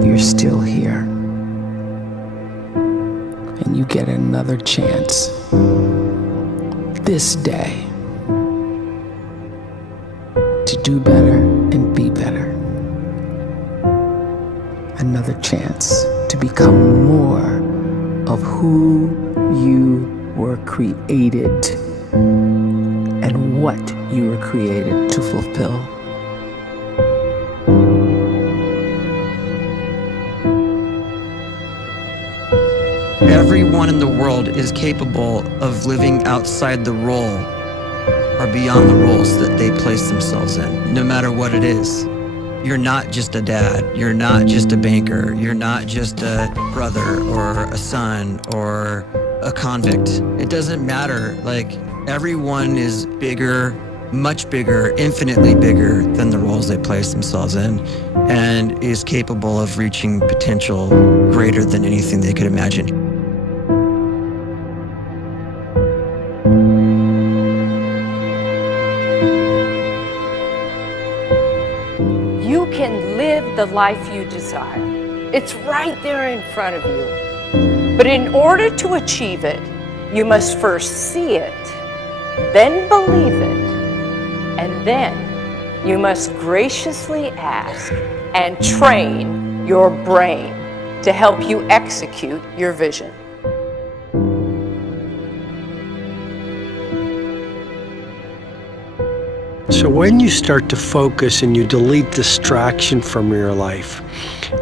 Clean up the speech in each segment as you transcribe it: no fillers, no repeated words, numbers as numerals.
you're still here. And you get another chance this day to do better and be better. Another chance to become more of who you were created and what you were created to fulfill. Everyone in the world is capable of living outside the role or beyond the roles that they place themselves in, no matter what it is. You're not just a dad, you're not just a banker, you're not just a brother or a son or a convict. It doesn't matter. Like, everyone is bigger, much bigger, infinitely bigger than the roles they place themselves in, and is capable of reaching potential greater than anything they could imagine. You can live the life you desire. It's right there in front of you. But in order to achieve it, you must first see it, then believe it, and then you must graciously ask and train your brain to help you execute your vision. So when you start to focus and you delete distraction from your life,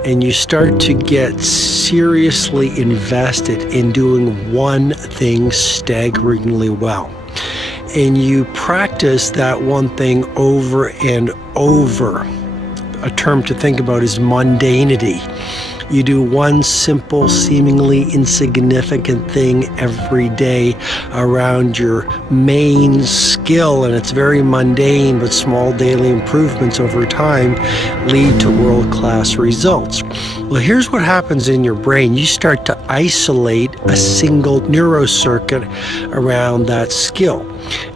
and you start to get seriously invested in doing one thing staggeringly well, and you practice that one thing over and over, a term to think about is mundanity. You do one simple, seemingly insignificant thing every day around your main skill, and it's very mundane, but small daily improvements over time lead to world-class results. Well, here's what happens in your brain. You start to isolate a single neurocircuit around that skill.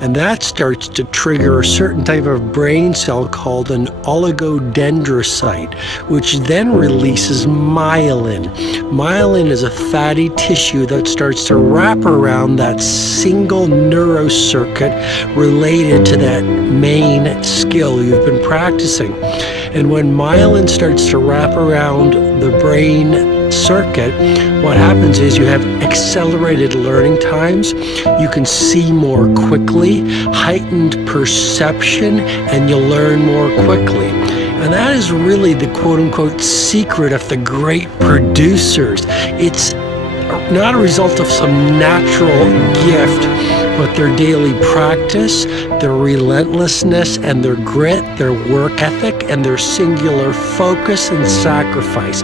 And that starts to trigger a certain type of brain cell called an oligodendrocyte, which then releases myelin. Myelin is a fatty tissue that starts to wrap around that single neurocircuit related to that main skill you've been practicing. And when myelin starts to wrap around the brain circuit, what happens is you have accelerated learning times, you can see more quickly, heightened perception, and you'll learn more quickly. And that is really the quote-unquote secret of the great producers. It's not a result of some natural gift, but their daily practice, their relentlessness and their grit, their work ethic, and their singular focus and sacrifice.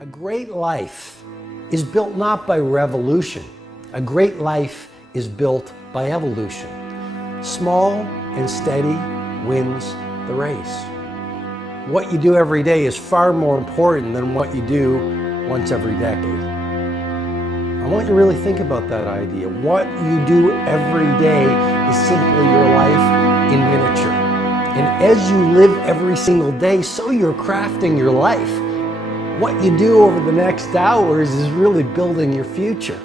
A great life is built not by revolution. A great life is built by evolution. Small and steady wins the race. What you do every day is far more important than what you do once every decade. I want you to really think about that idea. What you do every day is simply your life in miniature. And as you live every single day, so you're crafting your life. What you do over the next hours is really building your future.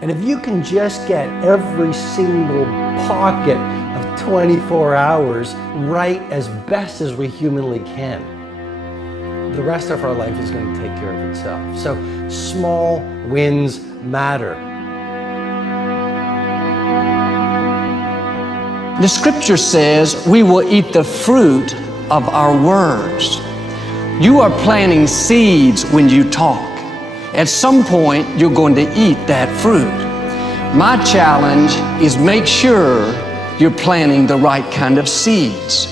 And if you can just get every single pocket of 24 hours right as best as we humanly can, the rest of our life is going to take care of itself. So small wins matter. The scripture says we will eat the fruit of our words. You are planting seeds when you talk. At some point, you're going to eat that fruit. My challenge is make sure you're planting the right kind of seeds.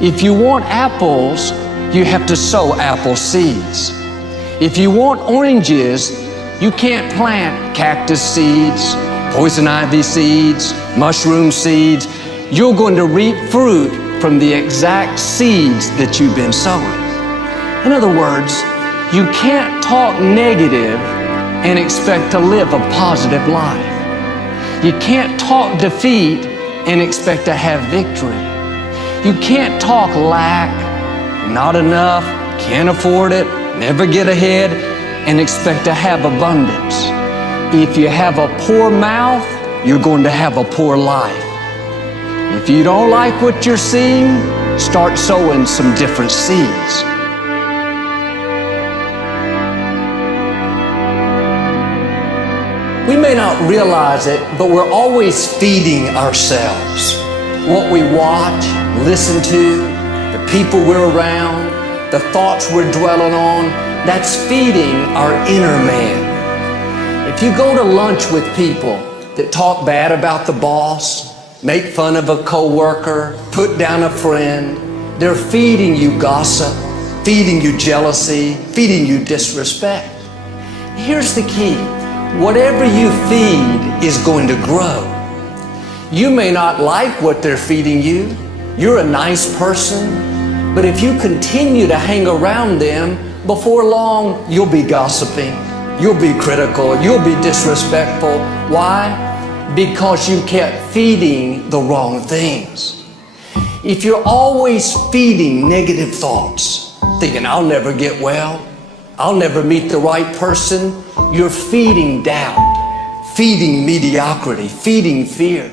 If you want apples, you have to sow apple seeds. If you want oranges, you can't plant cactus seeds, poison ivy seeds, mushroom seeds. You're going to reap fruit from the exact seeds that you've been sowing. In other words, You can't talk negative and expect to live a positive life. You can't talk defeat and expect to have victory. You can't talk lack, not enough, can't afford it, never get ahead, and expect to have abundance. If you have a poor mouth, you're going to have a poor life. If you don't like what you're seeing, start sowing some different seeds. We may not realize it, but we're always feeding ourselves. What we watch, listen to, the people we're around, the thoughts we're dwelling on, that's feeding our inner man. If you go to lunch with people that talk bad about the boss, make fun of a coworker, put down a friend, they're feeding you gossip, feeding you jealousy, feeding you disrespect. Here's the key. Whatever you feed is going to grow. You may not like what they're feeding you. You're a nice person, but if you continue to hang around them, before long, you'll be gossiping, you'll be critical, you'll be disrespectful. Why? Because you kept feeding the wrong things. If you're always feeding negative thoughts, thinking, I'll never get well, I'll never meet the right person, you're feeding doubt, feeding mediocrity, feeding fear.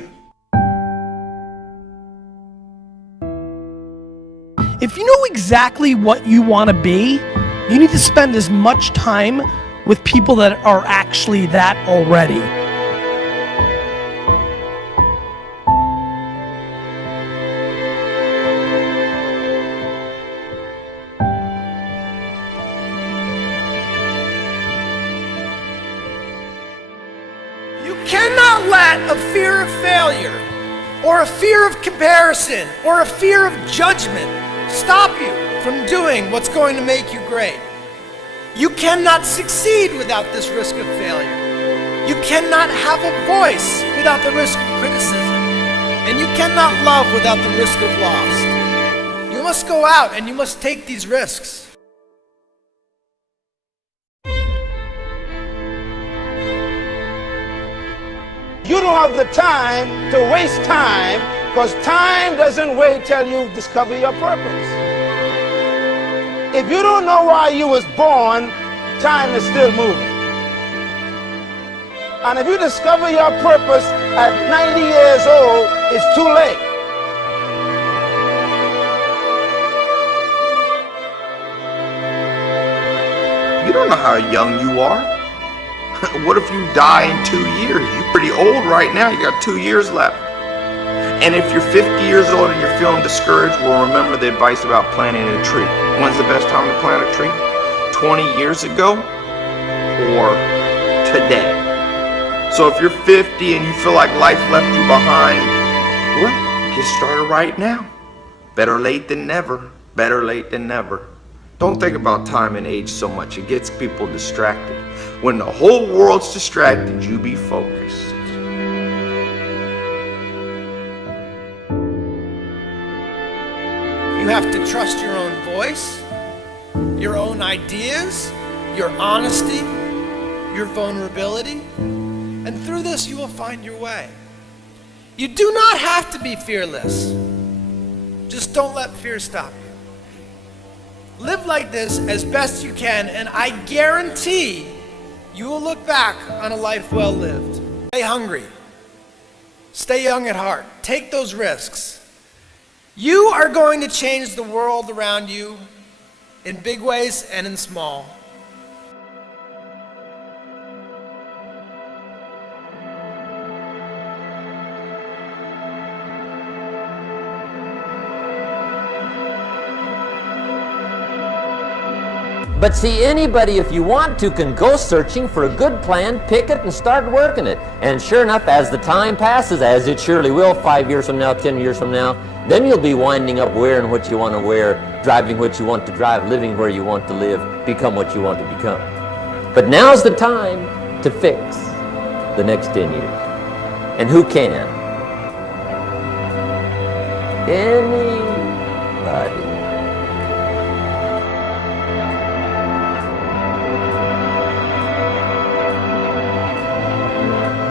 If you know exactly what you want to be, you need to spend as much time with people that are actually that already. You cannot let a fear of failure, or a fear of comparison, or a fear of judgment stop you from doing what's going to make you great. You cannot succeed without this risk of failure. You cannot have a voice without the risk of criticism. And you cannot love without the risk of loss. You must go out and you must take these risks. You don't have the time to waste time, because time doesn't wait till you discover your purpose. If you don't know why you was born, time is still moving. And if you discover your purpose at 90 years old, it's too late. You don't know how young you are. What if you die in 2 years? You're pretty old right now. You got 2 years left. And if you're 50 years old and you're feeling discouraged, well, remember the advice about planting a tree. When's the best time to plant a tree? 20 years ago or today? So if you're 50 and you feel like life left you behind, well, get started right now. Better late than never. Better late than never. Don't think about time and age so much. It gets people distracted. When the whole world's distracted, you be focused. You have to trust your own voice, your own ideas, your honesty, your vulnerability, and through this you will find your way. You do not have to be fearless. Just don't let fear stop you. Live like this as best you can, and I guarantee you will look back on a life well lived. Stay hungry. Stay young at heart. Take those risks. You are going to change the world around you in big ways and in small. But see, anybody, if you want to, can go searching for a good plan, pick it, and start working it. And sure enough, as the time passes, as it surely will 5 years from now, 10 years from now, then you'll be winding up wearing what you want to wear, driving what you want to drive, living where you want to live, become what you want to become. But now's the time to fix the next 10 years. And who can? Anybody.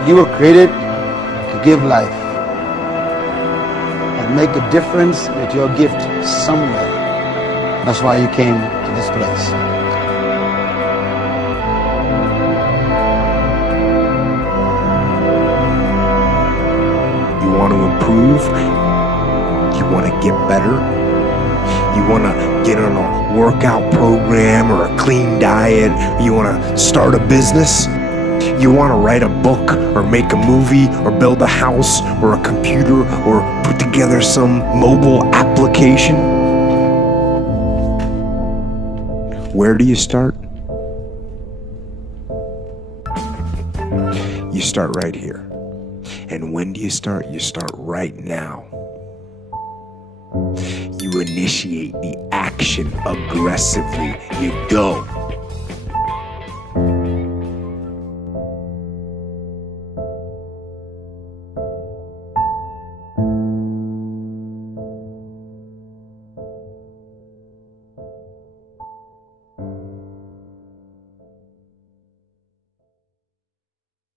You were created to give life and make a difference with your gift somewhere. That's why you came to this place. You want to improve? You want to get better? You want to get on a workout program or a clean diet? You want to start a business? You want to write a book or make a movie or build a house or a computer or put together some mobile application? Where do you start? You start right here. And when do you start? You start right now. You initiate the action aggressively. You go.